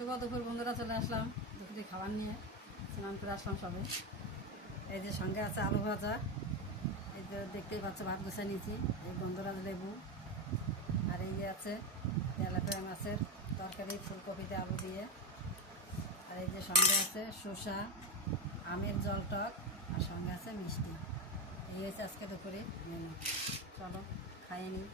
শুভ দুপুর বন্ধুরা, চলে আসলাম দুপুরে খাবার নিয়ে। স্নান করে আসলাম সবে। এই যে সঙ্গে আছে আলু ভাজা, এই যে দেখতেই পাচ্ছ ভাত গুছিয়ে নিয়েছি, এই গন্ধরাজ লেবু, আর এই যে আছে তেলাপিয়া মাছের তরকারি ফুলকপিতে আলু দিয়ে, আর এই যে সঙ্গে আছে শসা, আমের জল টক, আর সঙ্গে আছে মিষ্টি। এই হয়েছে আজকে দুপুরে মেনু। চলো খাইয়ে নিই।